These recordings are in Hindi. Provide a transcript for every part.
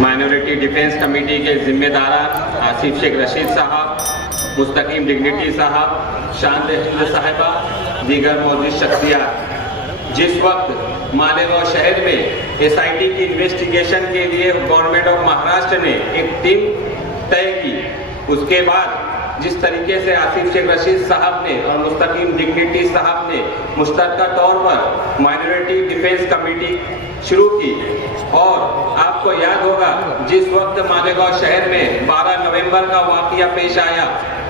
माइनॉरिटी डिफेंस कमेटी के जिम्मेदारान आसिफ शेख रशीद साहब, मुस्तकीम डिग्निटी साहब, शांत हिंद साहिबा, दीगर मौजूद शख्सियात, जिस वक्त मालेगांव शहर में एसआईटी की इन्वेस्टिगेशन के लिए गवर्नमेंट ऑफ महाराष्ट्र ने एक टीम तय की, उसके बाद जिस तरीके से आसिफ शेख रशीद साहब ने और मुस्तकीम डिग्निटी साहब ने मुश्तरका तौर पर माइनॉरिटी डिफेंस कमेटी शुरू की, और आपको याद होगा जिस वक्त मालेगांव शहर में 12 नवंबर का वाकया पेश आया,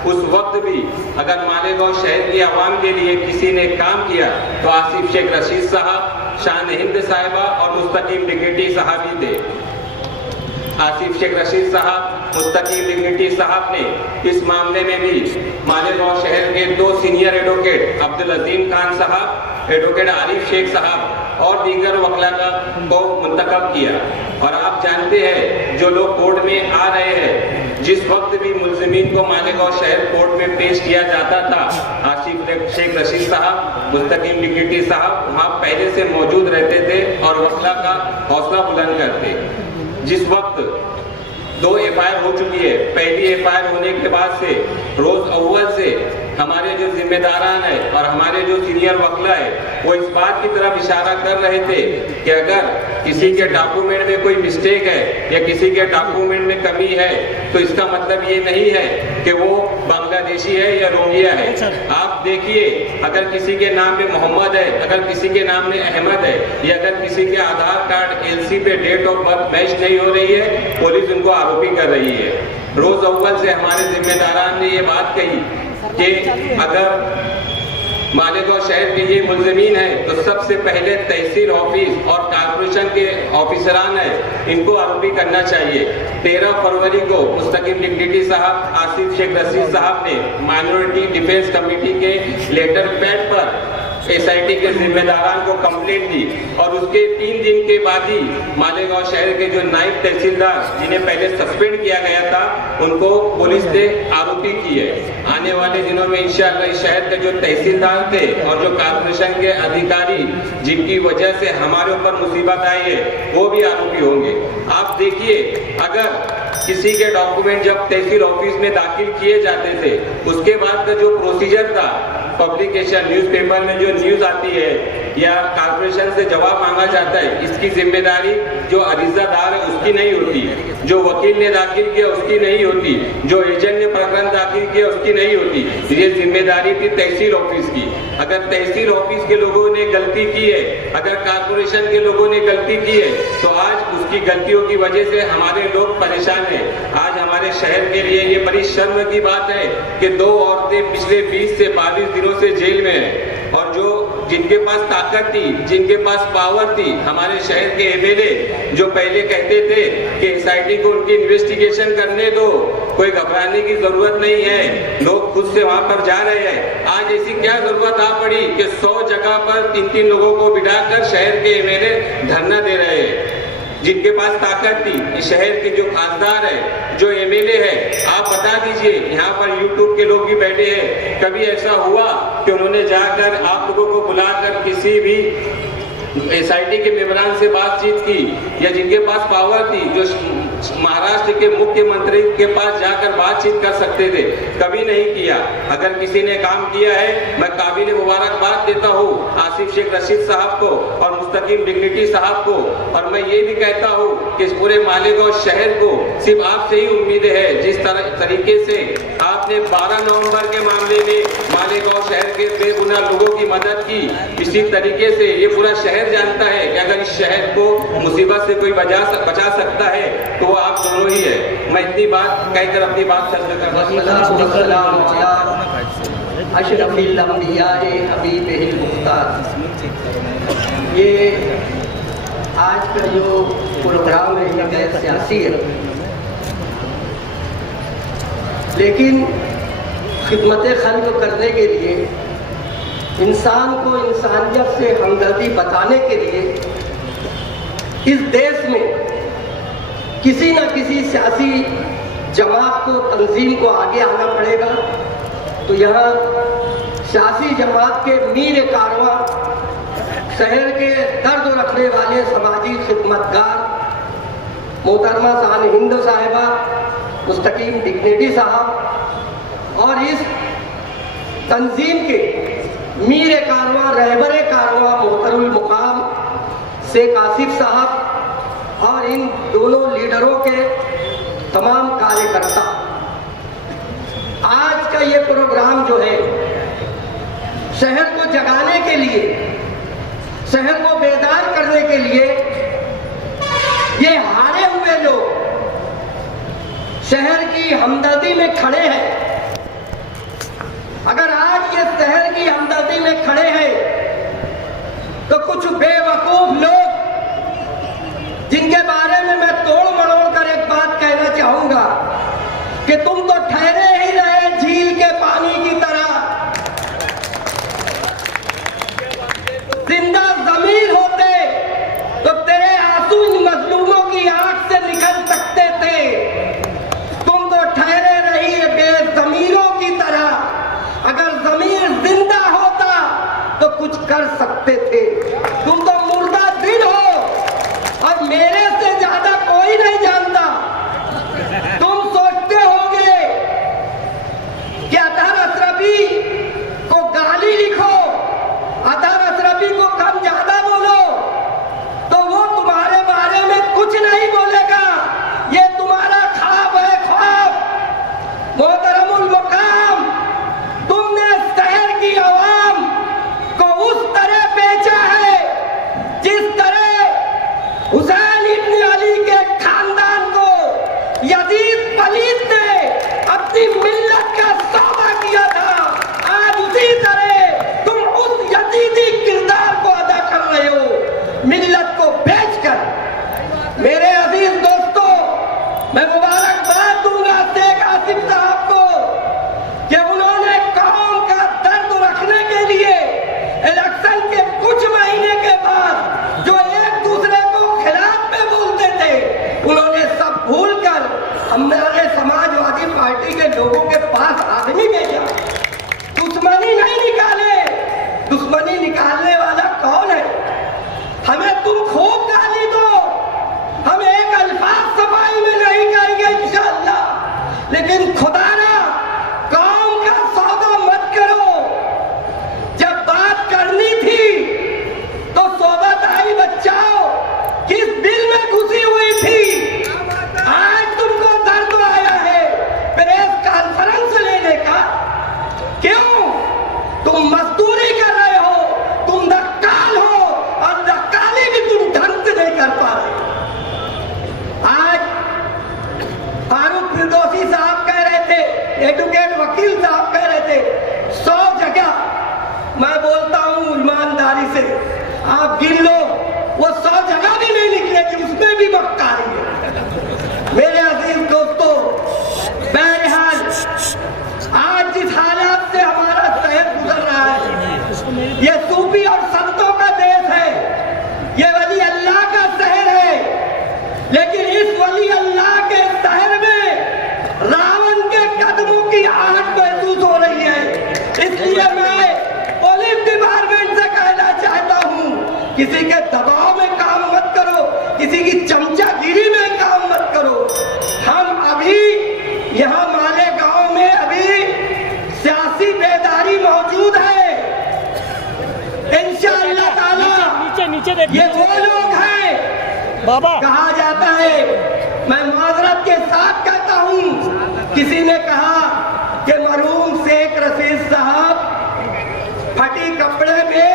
उस वक्त भी अगर मालेगांव शहर की आवाम के लिए किसी ने काम किया तो आसिफ शेख रशीद साहब, शान हिंद साहिबा और मुस्तकीम डिग्निटी साहब ही थे। आसिफ शेख रशीद साहब, मुस्तकीम डिग्निटी साहब ने इस मामले में भी मालेगांव शहर के 2 सीनियर एडवोकेट अब्दुल अजीम खान साहब, एडवोकेट आरिफ शेख साहब और दीगर वकला को मुंतखब किया। और आप जानते हैं जो लोग कोर्ट में आ रहे हैं, जिस वक्त भी मुल्जिमीन को मालेगांव शहर कोर्ट में पेश किया जाता था, आसिफ शेख रशीद साहब, मुस्तकीम डिग्निटी साहब वहाँ पहले से मौजूद रहते थे और वकला का हौसला बुलंद करते। जिस वक्त 2 एफआईआर हो चुकी है, पहली एफआईआर होने के बाद से रोज अव्वल से हमारे जो जिम्मेदारान है और हमारे जो सीनियर वकला है वो इस बात की तरफ इशारा कर रहे थे कि अगर किसी के डॉक्यूमेंट में कोई मिस्टेक है या किसी के डॉक्यूमेंट में कमी है तो इसका मतलब ये नहीं है कि वो बांग्लादेशी है या रोहिंग्या है। आप देखिए, अगर किसी के नाम में मोहम्मद है, अगर किसी के नाम में अहमद है, या अगर किसी के आधार कार्ड एलसी पे डेट ऑफ बर्थ मैच नहीं हो रही है, पुलिस उनको आरोपी कर रही है। रोज अव्वल से हमारे जिम्मेदारान ने ये बात कही कि अगर मालेगांव शहर के ये मुल्जिमीन है तो सबसे पहले तहसील ऑफिस और कारपोरेशन के ऑफिसरान है, इनको आरोपी करना चाहिए। 13 फरवरी को मुस्तकीम डिग्निटी साहब, आसिफ शेख रशीद साहब ने माइनॉरिटी डिफेंस कमेटी के लेटर पैड पर एसआईटी के जिम्मेदारान को कंप्लेंट दी, और उसके 3 दिन के बाद ही मालेगांव शहर के जो नायब तहसीलदार जिन्हें पहले सस्पेंड किया गया था उनको पुलिस ने आरोपी किए। आने वाले दिनों में इंशाअल्लाह इस शहर के जो तहसीलदार थे और जो कारपोरेशन के अधिकारी जिनकी वजह से हमारे ऊपर मुसीबत आई है वो भी आरोपी होंगे। आप देखिए, अगर किसी के डॉक्यूमेंट जब तहसील ऑफिस में दाखिल किए जाते थे, उसके बाद का जो प्रोसीजर था, पब्लिकेशन न्यूज़पेपर में जो न्यूज़ आती है या कारपोरेशन से जवाब मांगा जाता है, इसकी जिम्मेदारी जो अरीज़ादार है उसकी नहीं होती, जो वकील ने दाखिल किया उसकी नहीं होती, जो एजेंट ने प्रकरण दाखिल किया उसकी नहीं होती। ये जिम्मेदारी थी तहसील ऑफिस की। अगर तहसील ऑफिस के लोगों ने गलती की है, अगर कारपोरेशन के लोगों ने गलती की है, तो आज उसकी गलतियों की वजह से हमारे लोग परेशान हैं। आज हमारे शहर के लिए ये बड़ी शर्म की बात है कि 2 औरतें पिछले 20 से 22 दिनों से जेल में हैं, और जो जिनके पास ताकत थी, जिनके पास पावर थी, हमारे शहर के एमएलए जो पहले कहते थे कि एसआईटी को उनकी इन्वेस्टिगेशन करने दो, कोई घबराने की जरूरत नहीं है, लोग खुद से वहां पर जा रहे हैं। आज ऐसी क्या जरूरत आ पड़ी कि 100 जगह पर 3-3 लोगों को बिठाकर शहर के एमएलए धरना दे रहे हैं। जिनके पास ताकत थी, इस शहर के जो खासदार है, जो एमएलए है, आप बता दीजिए, यहाँ पर यूट्यूब के लोग भी बैठे हैं, कभी ऐसा हुआ कि उन्होंने जाकर आप लोगों को बुलाकर किसी भी एसआईटी के मेंबरान से बातचीत की, या जिनके पास पावर थी, जो महाराष्ट्र के मुख्यमंत्री के पास जाकर बातचीत कर सकते थे, कभी नहीं किया। अगर किसी ने काम किया है, मैं काबिल मुबारकबाद देता हूँ आसिफ शेख रशीद साहब को और मुस्तकीम डिग्निटी साहब को, और मैं ये भी कहता हूँ कि इस पूरे मालेगांव शहर को सिर्फ आपसे ही उम्मीद है। जिस तरीके से आपने 12 नवंबर के मामले में मालेगांव शहर के बेगुनाह लोगों की मदद की, इसी तरीके से ये पूरा शहर जानता है कि अगर इस शहर को मुसीबत से कोई बचा सकता है तो वो आप दोनों ही है। मैं इतनी बात कहकर अपनी बात खत्म करता हूँ। ये आज का जो प्रोग्राम है ये सियासी है, लेकिन खिदमत खल्क करने के लिए, इंसान को इंसानियत से हमदर्दी बताने के लिए इस देश में किसी न किसी सियासी जमात को, तंजीम को आगे आना पड़ेगा। तो यहाँ सियासी जमात के मीर कारवां, शहर के दर्द रखने वाले समाजी खिदमतगार मोहतरमा शान हिंद साहिबा, मुस्तकीम डिग्निटी साहब और इस तंजीम के मीर कारवां रहबर कारवां मोहतरुल मुकाम शेख आसिफ साहब और इन दोनों लीडरों के तमाम कार्यकर्ता, आज का ये प्रोग्राम जो है शहर को जगाने के लिए, शहर को बेदार करने के लिए, ये हारे हुए लोग शहर की हमदर्दी में खड़े हैं। अगर आज ये शहर की हमदर्दी में खड़े हैं तो कुछ बेवकूफ लोग, जिनके बारे में मैं तोड़ मरोड़ कर एक बात कहना चाहूंगा कि तुम तो ठहरे ही रहे झील के पानी की तरह, जिंदा जमीर होते तो तेरे आंसू इन मजलूमों की आंख से निकल सकते थे। तुम तो ठहरे रही बेजमीरों की तरह, अगर जमीर जिंदा होता तो कुछ कर सकते थे। तुम तो मुर्दा दिल हो और मेरे से ज्यादा कोई नहीं जानता। तुम सोचते होगे कि अतहर अशरफी को गाली लिखो, अतहर अशरफी को कम ज्यादा बोलो तो वो तुम्हारे बारे में कुछ नहीं बोलेगा। ये तुम्हारा ख्वाब है, ख्वाब। मोहतरमुल मुकाम, तुमने शहर की आवाम को उस तरह बेचा है जिस तरह हुसैन इब्न अली के खानदान को यजीद पलीद ने अपनी मिल्लत का सौदा किया था। आज उसी तरह तुम उस यजीदी किरदार को अदा कर रहे हो, मिल्लत को बेचकर। मेरे अजीज दोस्तों, मैं मुबारकबाद दूंगा शेख आसिफ साहब को कि उन्होंने कौम का दर्द रखने के लिए इलेक्शन के कुछ महीने के बाद जो एक दूसरे को खिलाफ में बोलते थे, उन्होंने सब भूलकर हमारे समाजवादी पार्टी के लोगों के पास आदमी भेजा। दुश्मनी नहीं निकाले। दुश्मनी निकालने वाला कौन है? हमें तुम खूब गाली दो, हम एक अल्फाज सफाई में नहीं कहेंगे इंशाअल्लाह, लेकिन खुदारा कौम का सौदा मत करो। जब बात करनी थी तो सोबतई बचाओ किस दिल में घुसी हुई थी। आज तुमको दर्द आया है प्रेस कॉन्फ्रेंस लेने का। क्यों? तुम मजदूरी कर रहे हो, तुम नक्काल हो और नक्काली भी तुम ढंग से नहीं कर पा रहे। आज फारूक फिरदौसी साहब कह रहे थे, एडवोकेट वकील साहब कह रहे थे 100 जगह, मैं बोलता हूं ईमानदारी से आप गिन लो, वो 100 जगह भी नहीं निकलेगी, उसमें भी मक्कारी है। मेरे अजीज दोस्तों, बहरहाल आज जिस हालात से हमारा शहर गुजर रहा है, ये सूफी और संतों का देश है, ये वली अल्लाह का शहर है, लेकिन इस वली अल्लाह के शहर में रावण के कदमों की आहट महसूस हो रही है। इसलिए मैं पुलिस डिपार्टमेंट से कहना चाहता हूं, किसी के दबाव में काम मत करो, किसी की चमचागिरी में काम मत करो। हम अभी यहाँ मालेगांव में अभी सियासी बेदारी मौजूद है। इंशाअल्लाह ताला ये वो लोग हैं बाबा, कहा जाता है, मैं माजरत के साथ कहता हूं, किसी ने कहा कि मरहूम शेख रशीद साहब फटी कपड़े में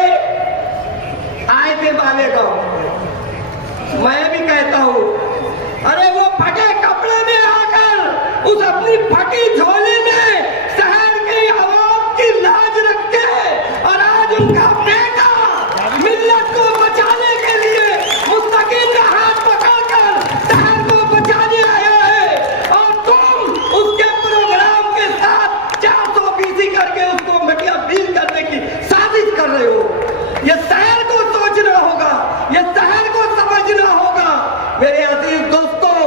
आए थे मालेगांव। मैं भी कहता हूं, अरे वो फटे कपड़े में आकर उस अपनी फटी झोली में शहर की आवाम की लाज रखते हैं, और आज उनका बेटा मिल्लत को बचाने के लिए मुस्तकीम का हाथ पकड़कर शहर को बचाने आया है, और तुम उसके प्रोग्राम के साथ 420 करके उसको मीडिया फील करने की साजिश कर रहे हो। ये शहर को सोचना होगा, ये शहर को समझना होगा। मेरे अजीज दोस्तों,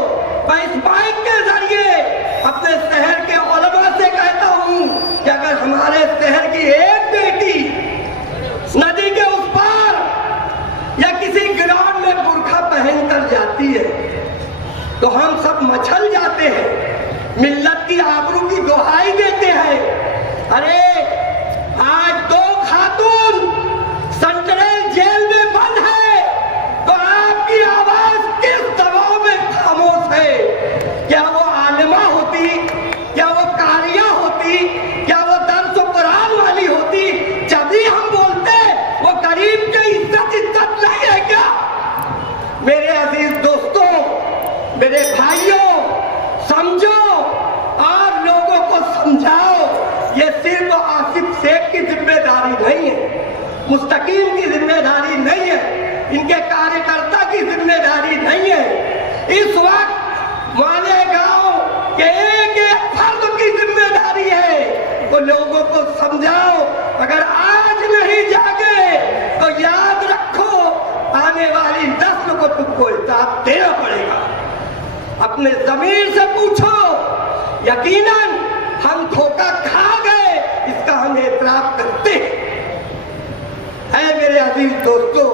तो हम सब मचल जाते हैं, मिल्लत की आबरू की दुहाई देते हैं। अरे आज 2 खातून सेंट्रल जेल में बंद है, तो आपकी आवाज किस दबाव में खामोश है? क्या वो आलिमा होती, क्या वो कारिया होती, क्या वो दर्स कुरान वाली होती, जब भी हम बोलते वो गरीब की इज्जत नहीं है क्या? मेरे अजीज दोस्तों, मेरे भाइयों, समझो और लोगों को समझाओ। ये सिर्फ आसिफ शेख की जिम्मेदारी नहीं है, मुस्तकीम की जिम्मेदारी नहीं है, इनके कार्यकर्ता की जिम्मेदारी नहीं है। इस वक्त मालेगांव के एक फर्द की जिम्मेदारी है। तो लोगों को समझाओ, अगर आज नहीं जागे तो याद रखो आने वाली नस्ल को तुमको हिसाब देना पड़ेगा। अपने जमीर से पूछो, यकीनन हम धोखा खा गए, इसका हम एतराफ करते हैं। ऐ मेरे अजीज दोस्तों,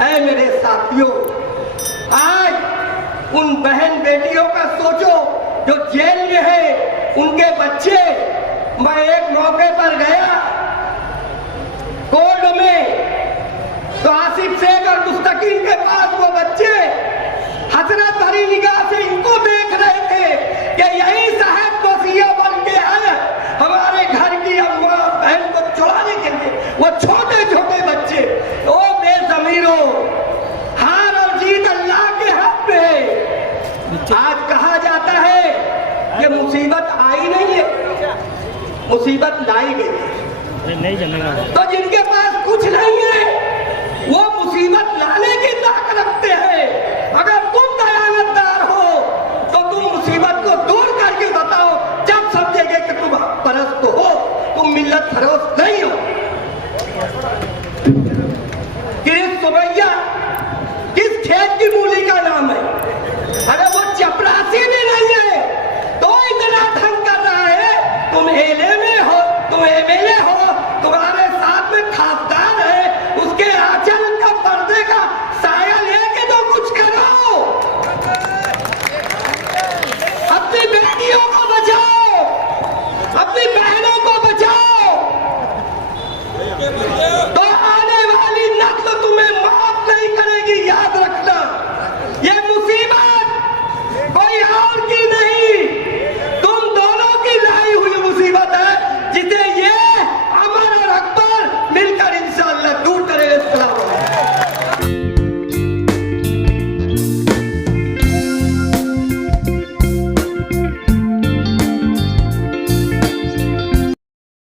ऐ मेरे साथियों, आज उन बहन बेटियों का सोचो जो जेल में है, उनके बच्चे। मैं एक मौके पर गया कोर्ट में, तो आसिफ शेख और मुस्तकीम के पास वो बच्चे हसरत भरी निगाह से इनको देख रहे थे कि यही साहब वसीया बन के आए हमारे घर की अम्मा बहन को चुराने के लिए। वो छोटे छोटे बच्चे, ओ बेज़मीरों, हार और जीत अल्लाह के हाथ में है। आज कहा जाता है कि मुसीबत आई नहीं है, मुसीबत लाई गई। नहीं जमेगा। तो जिनके पास कुछ नहीं है वो मुसीबत लाने की ताकत रखते हैं। अगर तुम दयानतदार हो तो तुम मुसीबत को दूर करके बताओ, जब समझेंगे कि तुम परस्त हो, तुम मिल्लत फरोश नहीं हो।